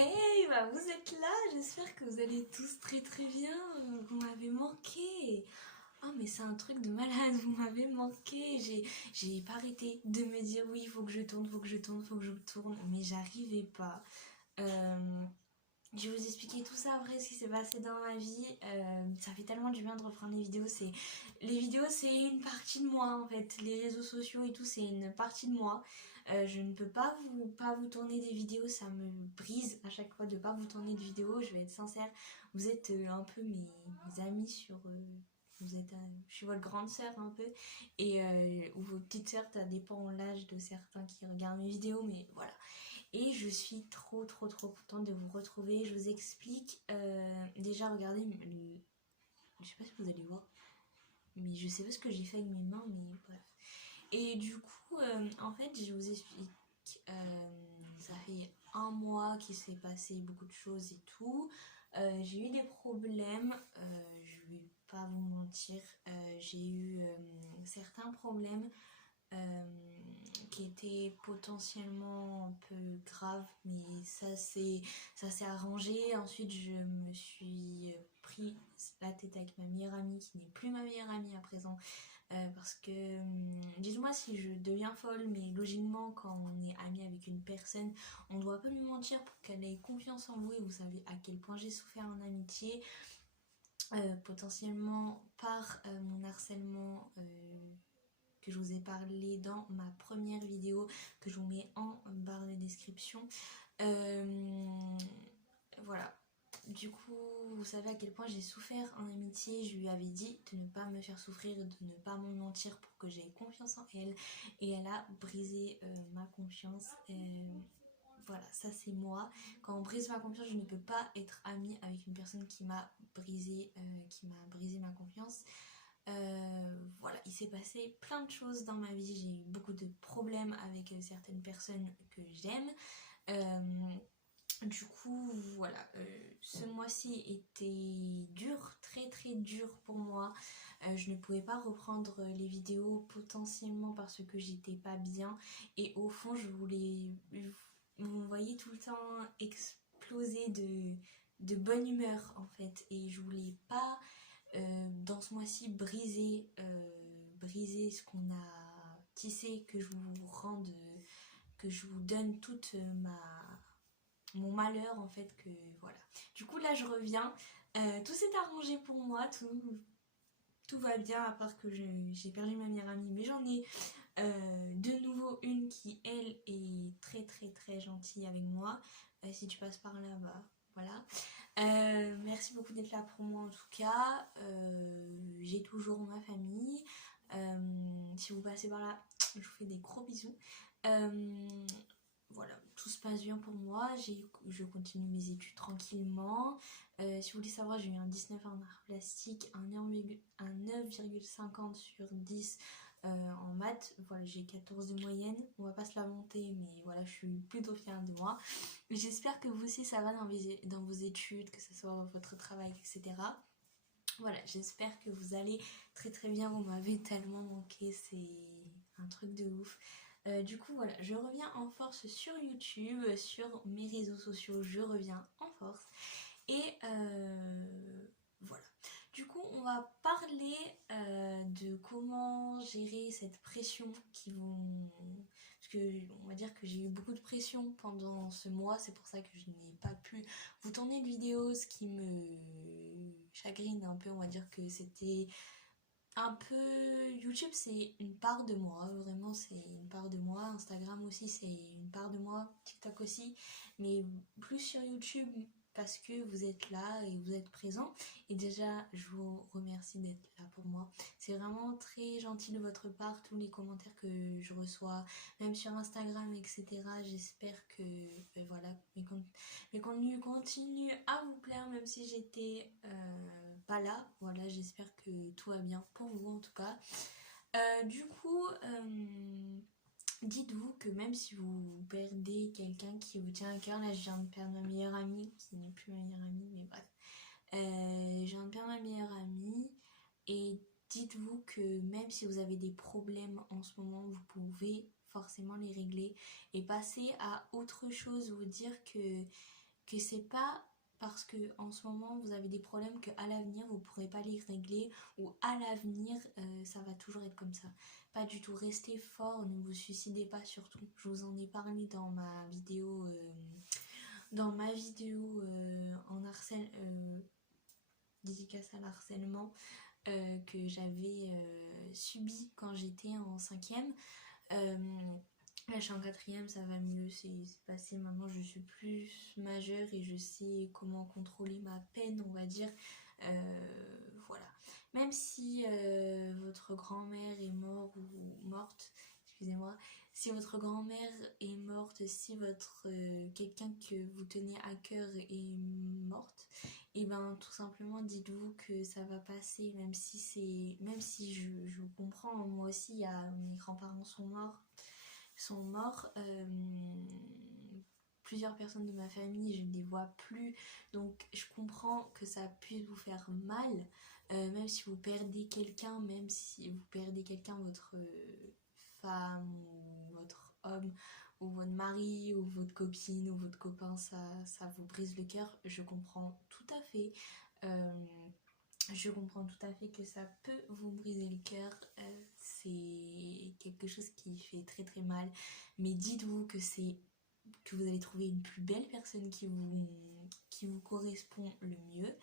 Hey, bah vous êtes là, j'espère que vous allez tous très très bien, vous m'avez manqué. Oh mais c'est un truc de malade, vous m'avez manqué, j'ai pas arrêté de me dire oui, il faut que je tourne, faut que je tourne, faut que je tourne, mais j'arrivais pas. Euh, je vais vous expliquer tout ça après, ce qui s'est passé dans ma vie. Ça fait tellement du bien de reprendre les vidéos. Les vidéos, c'est une partie de moi en fait. Les réseaux sociaux et tout, c'est une partie de moi. Je ne peux pas vous tourner des vidéos, ça me brise à chaque fois de pas vous tourner de vidéos. Je vais être sincère, vous êtes un peu mes amis sur. Vous êtes, je suis votre grande sœur un peu, et ou vos petites sœurs, ça dépend l'âge de certains qui regardent mes vidéos, mais voilà. Et je suis trop contente de vous retrouver. Je vous explique. Déjà, regardez, je sais pas si vous allez voir, mais je sais pas ce que j'ai fait avec mes mains, mais bref. Et du coup, en fait, je vous explique. Ça fait un mois qu'il s'est passé beaucoup de choses et tout. J'ai eu des problèmes, je vais pas vous mentir. J'ai eu certains problèmes qui était potentiellement un peu grave, mais ça s'est arrangé. Ensuite, je me suis pris la tête avec ma meilleure amie, qui n'est plus ma meilleure amie à présent, parce que dites-moi si je deviens folle, mais logiquement, quand on est ami avec une personne, on doit pas lui mentir pour qu'elle ait confiance en vous. Et vous savez à quel point j'ai souffert en amitié, potentiellement par mon harcèlement, que je vous ai parlé dans ma première vidéo, que je vous mets en barre de description. Voilà. Du coup, vous savez à quel point j'ai souffert en amitié. Je lui avais dit de ne pas me faire souffrir, de ne pas me mentir pour que j'aie confiance en elle. Et elle a brisé ma confiance. Voilà, ça c'est moi. Quand on brise ma confiance, je ne peux pas être amie avec une personne qui m'a brisé ma confiance. Voilà, il s'est passé plein de choses dans ma vie. J'ai eu beaucoup de problèmes avec certaines personnes que j'aime. Du coup, voilà, ce mois-ci était dur, très dur pour moi. Je ne pouvais pas reprendre les vidéos potentiellement parce que j'étais pas bien. Et au fond, je voulais. Vous me voyez tout le temps exploser de bonne humeur en fait. Et je voulais pas dans ce mois-ci briser ce qu'on a tissé, que je vous rende, que je vous donne toute mon malheur en fait, que voilà. Du coup là je reviens, tout s'est arrangé pour moi, tout va bien à part que j'ai perdu ma meilleure amie, mais j'en ai de nouveau une qui elle est très gentille avec moi. Si tu passes par là, bah voilà. Merci beaucoup d'être là pour moi en tout cas. J'ai toujours ma famille. Si vous passez par là, je vous fais des gros bisous. Voilà, tout se passe bien pour moi. Je continue mes études tranquillement. Si vous voulez savoir, j'ai eu un 19 en art plastique, un 9,50 sur 10 en maths. Voilà, j'ai 14 de moyenne. On va pas se la monter, mais voilà, je suis plutôt fière de moi. J'espère que vous aussi ça va dans vos études, que ce soit votre travail, etc. Voilà, j'espère que vous allez très bien. Vous m'avez tellement manqué, c'est un truc de ouf. Du coup, voilà, je reviens en force sur YouTube, sur mes réseaux sociaux, je reviens en force. Et voilà. Du coup, on va parler de comment gérer cette pression qui vont... Parce que on va dire que j'ai eu beaucoup de pression pendant ce mois, c'est pour ça que je n'ai pas pu vous tourner de vidéos, ce qui me chagrine un peu. On va dire que c'était un peu... YouTube, c'est une part de moi, vraiment c'est une part de moi. Instagram aussi, c'est une part de moi. TikTok aussi, mais plus sur YouTube parce que vous êtes là et vous êtes présent. Et déjà, je vous remercie d'être là pour moi. C'est vraiment très gentil de votre part, tous les commentaires que je reçois, même sur Instagram, etc. J'espère que voilà, mes contenus continuent à vous plaire, même si j'étais pas là. Voilà, j'espère que tout va bien pour vous en tout cas. Du coup, dites-vous que même si vous perdez quelqu'un qui vous tient à cœur, là je viens de perdre ma meilleure amie, qui n'est plus ma meilleure amie, mais bref. Je viens de perdre ma meilleure amie, et dites-vous que même si vous avez des problèmes en ce moment, vous pouvez forcément les régler et passer à autre chose. Vous dire que que c'est pas parce que en ce moment vous avez des problèmes qu'à l'avenir vous pourrez pas les régler, ou à l'avenir ça va toujours être comme ça. Pas du tout, restez fort, ne vous suicidez pas surtout. Je vous en ai parlé dans ma vidéo en dédicace à l'harcèlement que j'avais subi quand j'étais en 5e. Là je suis en 4e, ça va mieux, c'est passé, maintenant je suis plus majeure et je sais comment contrôler ma peine, on va dire. Voilà. Même si votre grand-mère est morte ou morte, excusez-moi, si votre grand-mère est morte, si votre quelqu'un que vous tenez à cœur est morte, et ben tout simplement dites-vous que ça va passer, même si je comprends, moi aussi mes grands-parents sont morts. Plusieurs personnes de ma famille, je ne les vois plus, donc je comprends que ça puisse vous faire mal, même si vous perdez quelqu'un, votre femme ou votre homme ou votre mari ou votre copine ou votre copain, ça vous brise le cœur. Je comprends tout à fait. Je comprends tout à fait que ça peut vous briser le cœur, c'est quelque chose qui fait très très mal, mais dites-vous que vous allez trouver une plus belle personne qui vous correspond le mieux.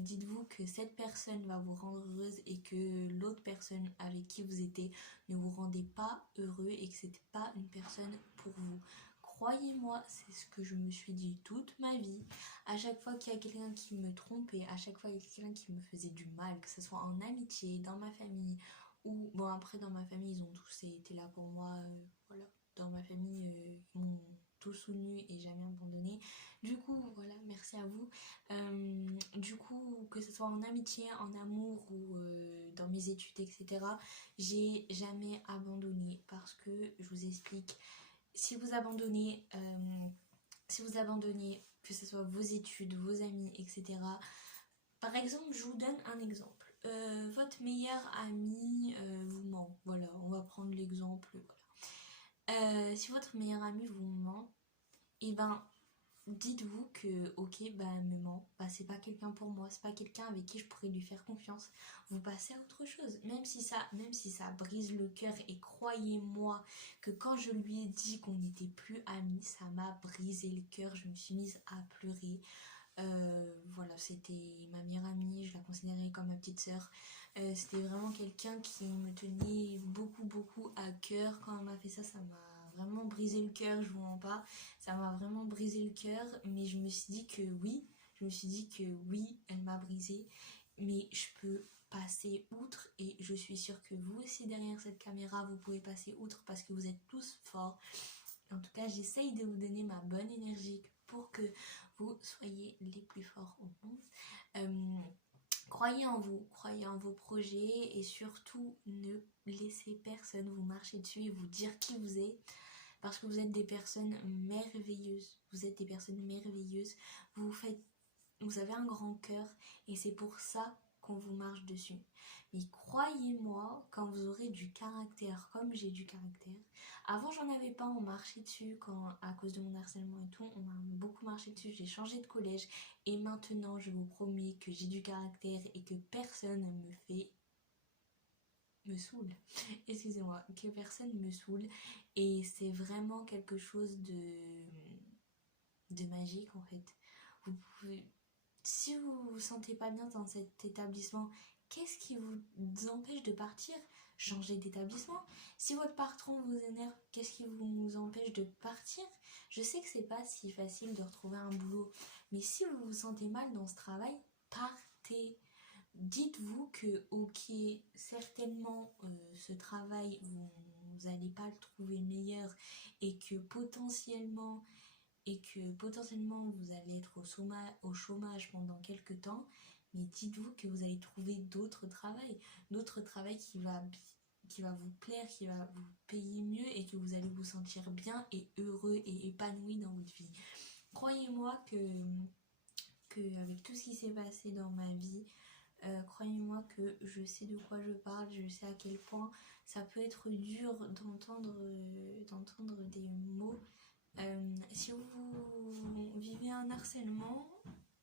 Dites-vous que cette personne va vous rendre heureuse et que l'autre personne avec qui vous étiez ne vous rendait pas heureux et que c'était pas une personne pour vous. Croyez-moi, c'est ce que je me suis dit toute ma vie. À chaque fois qu'il y a quelqu'un qui me trompait, à chaque fois qu'il y a quelqu'un qui me faisait du mal, que ce soit en amitié, dans ma famille, ou bon après dans ma famille ils ont tous été là pour moi, voilà. Dans ma famille ils m'ont tous soutenu et jamais abandonné. Du coup voilà, merci à vous. Du coup, que ce soit en amitié, en amour ou dans mes études, etc., j'ai jamais abandonné parce que je vous explique. Si vous abandonnez, que ce soit vos études, vos amis, etc. Par exemple, je vous donne un exemple. Votre meilleur ami vous ment. Voilà, on va prendre l'exemple. Voilà. Si votre meilleur ami vous ment, et ben dites-vous que ok, bah elle me ment, bah c'est pas quelqu'un pour moi, c'est pas quelqu'un avec qui je pourrais lui faire confiance. Vous passez à autre chose, même si ça brise le cœur, et croyez-moi que quand je lui ai dit qu'on n'était plus amis, ça m'a brisé le cœur, je me suis mise à pleurer. Voilà, c'était ma meilleure amie, je la considérais comme ma petite sœur. C'était vraiment quelqu'un qui me tenait beaucoup beaucoup à cœur. Quand elle m'a fait ça, ça m'a vraiment brisé le cœur, je vous mens pas, ça m'a vraiment brisé le cœur, mais je me suis dit que oui, elle m'a brisé, mais je peux passer outre, et je suis sûre que vous aussi derrière cette caméra vous pouvez passer outre parce que vous êtes tous forts. En tout cas, j'essaye de vous donner ma bonne énergie pour que vous soyez les plus forts au monde. Croyez en vous, croyez en vos projets, et surtout ne laissez personne vous marcher dessus et vous dire qui vous êtes, parce que vous êtes des personnes merveilleuses. Vous êtes des personnes merveilleuses. Vous avez un grand cœur et c'est pour ça qu'on vous marche dessus. Mais croyez-moi, quand vous aurez du caractère, comme j'ai du caractère, avant j'en avais pas, on marchait dessus à cause de mon harcèlement et tout, on m'a beaucoup marché dessus, j'ai changé de collège, et maintenant je vous promets que j'ai du caractère et que personne me saoule, excusez-moi, que personne me saoule, et c'est vraiment quelque chose de magique en fait. Vous pouvez, si vous vous sentez pas bien dans cet établissement, qu'est-ce qui vous empêche de partir? Changer d'établissement. Si votre patron vous énerve, qu'est-ce qui vous empêche de partir? Je sais que c'est pas si facile de retrouver un boulot, mais si vous vous sentez mal dans ce travail, partez. Dites-vous que ok, certainement ce travail vous n'allez pas le trouver meilleur, et que potentiellement vous allez être au chômage pendant quelques temps, mais dites-vous que vous allez trouver d'autres travails qui va vous plaire, qui va vous payer mieux, et que vous allez vous sentir bien et heureux et épanoui dans votre vie. Croyez-moi que avec tout ce qui s'est passé dans ma vie, croyez-moi que je sais de quoi je parle, je sais à quel point ça peut être dur d'entendre des mots. Si vous vivez un un harcèlement,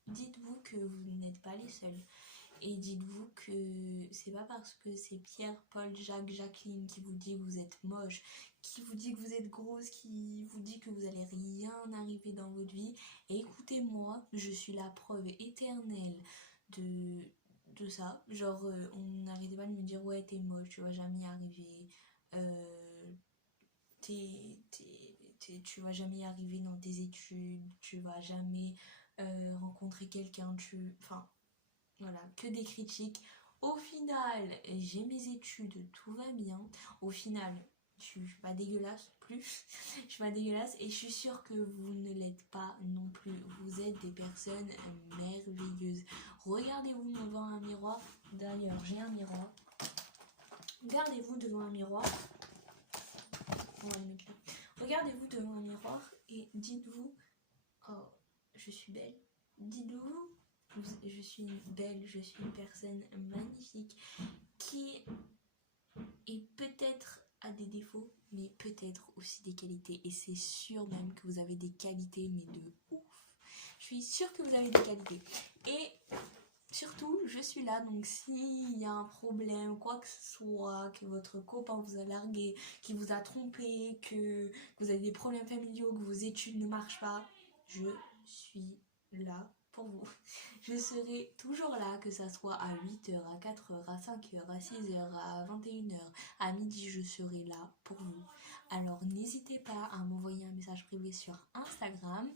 dites-vous que vous n'êtes pas les seuls. Et dites-vous que c'est pas parce que c'est Pierre, Paul, Jacques, Jacqueline qui vous dit que vous êtes moche, qui vous dit que vous êtes grosse, qui vous dit que vous allez rien arriver dans votre vie. Et écoutez-moi, je suis la preuve éternelle de ça. Genre, on n'arrêtait pas de me dire ouais t'es moche, tu vas jamais y arriver. Tu vas jamais y arriver dans tes études, tu vas jamais rencontrer quelqu'un, enfin voilà, que des critiques. Au final, j'ai mes études, tout va bien. Au final, je suis pas dégueulasse plus. Je suis pas dégueulasse et je suis sûre que vous ne l'êtes pas non plus. Vous êtes des personnes merveilleuses. Regardez-vous devant un miroir. D'ailleurs, j'ai un miroir. Regardez-vous devant un miroir. On va le mettre là. Regardez-vous devant un miroir et dites-vous, oh, je suis belle. Dites-vous, je suis belle, je suis une personne magnifique qui est peut-être a des défauts, mais peut-être aussi des qualités. Et c'est sûr même que vous avez des qualités, mais de ouf. Je suis sûre que vous avez des qualités. Et surtout, je suis là, donc s'il y a un problème, quoi que ce soit, que votre copain vous a largué, qui vous a trompé, que vous avez des problèmes familiaux, que vos études ne marchent pas, je suis là pour vous. Je serai toujours là, que ça soit à 8h, à 4h, à 5h, à 6h, à 21h, à midi, je serai là pour vous. Alors n'hésitez pas à m'envoyer un message privé sur Instagram.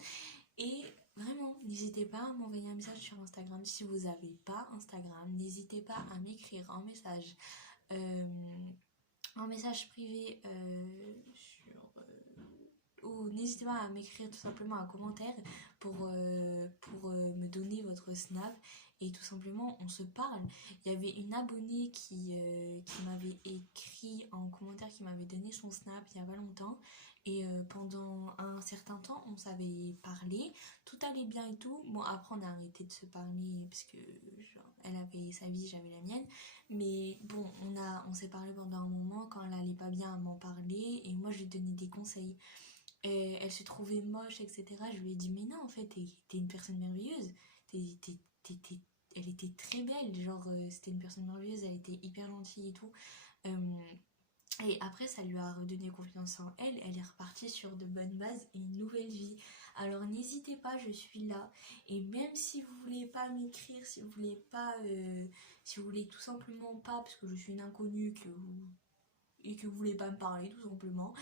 Et vraiment, n'hésitez pas à m'envoyer un message sur Instagram. Si vous n'avez pas Instagram, n'hésitez pas à m'écrire en message privé ou n'hésitez pas à m'écrire tout simplement un commentaire pour me donner votre snap et tout simplement on se parle. Il y avait une abonnée qui m'avait écrit en commentaire, qui m'avait donné son snap il y a pas longtemps et pendant un certain temps on s'avait parlé, tout allait bien et tout. Bon, après on a arrêté de se parler parce que genre, elle avait sa vie, j'avais la mienne, mais bon, on s'est parlé pendant un moment quand elle allait pas bien à m'en parler et moi je lui donnais des conseils. Elle se trouvait moche, etc. Je lui ai dit, mais non, en fait, t'es une personne merveilleuse. Elle était très belle, genre, c'était une personne merveilleuse, elle était hyper gentille et tout. Et après, ça lui a redonné confiance en elle. Elle est repartie sur de bonnes bases et une nouvelle vie. Alors, n'hésitez pas, je suis là. Et même si vous voulez pas m'écrire, si vous voulez pas, si vous voulez tout simplement pas, parce que je suis une inconnue, et que vous voulez pas me parler tout simplement,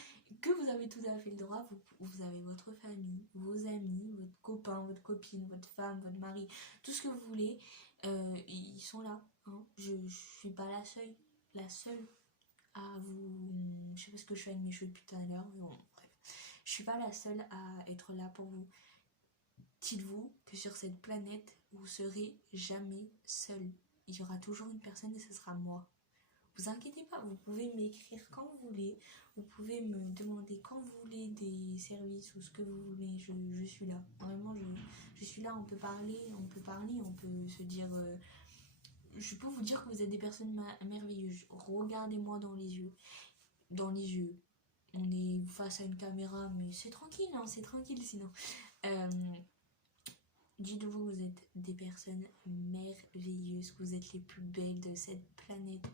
que vous avez tout à fait le droit, vous avez votre famille, vos amis, votre copain, votre copine, votre femme, votre mari, tout ce que vous voulez, ils sont là, hein. Je suis pas la seule à vous... Je sais pas ce que je fais avec mes cheveux depuis tout à l'heure, mais bon, bref. Je suis pas la seule à être là pour vous. Dites-vous que sur cette planète, vous serez jamais seul. Il y aura toujours une personne et ce sera moi. Vous inquiétez pas, vous pouvez m'écrire quand vous voulez, vous pouvez me demander quand vous voulez des services ou ce que vous voulez, je suis là. Vraiment, je suis là, on peut parler, on peut se dire... je peux vous dire que vous êtes des personnes merveilleuses. Regardez-moi dans les yeux. Dans les yeux. On est face à une caméra, mais c'est tranquille, hein, c'est tranquille sinon. Dites-vous, vous êtes des personnes merveilleuses, que vous êtes les plus belles de cette planète.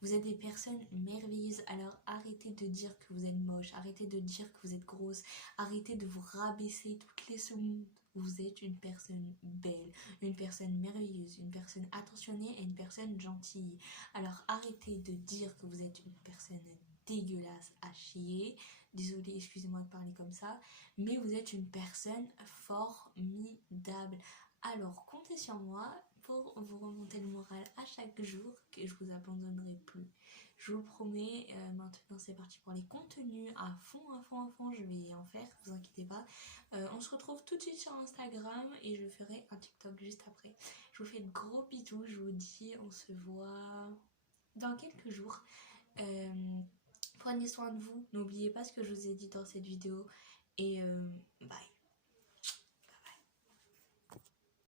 Vous êtes des personnes merveilleuses, alors arrêtez de dire que vous êtes moche, arrêtez de dire que vous êtes grosse, arrêtez de vous rabaisser toutes les secondes. Vous êtes une personne belle, une personne merveilleuse, une personne attentionnée et une personne gentille. Alors arrêtez de dire que vous êtes une personne dégueulasse à chier. Désolée, excusez-moi de parler comme ça, mais vous êtes une personne formidable. Alors comptez sur moi pour vous remonter le moral à chaque jour, que je vous abandonnerai plus. Je vous promets. Maintenant c'est parti pour les contenus à fond, je vais en faire, vous inquiétez pas. On se retrouve tout de suite sur Instagram et je ferai un TikTok juste après. Je vous fais de gros bisous, je vous dis on se voit dans quelques jours. Prenez soin de vous, n'oubliez pas ce que je vous ai dit dans cette vidéo et bye.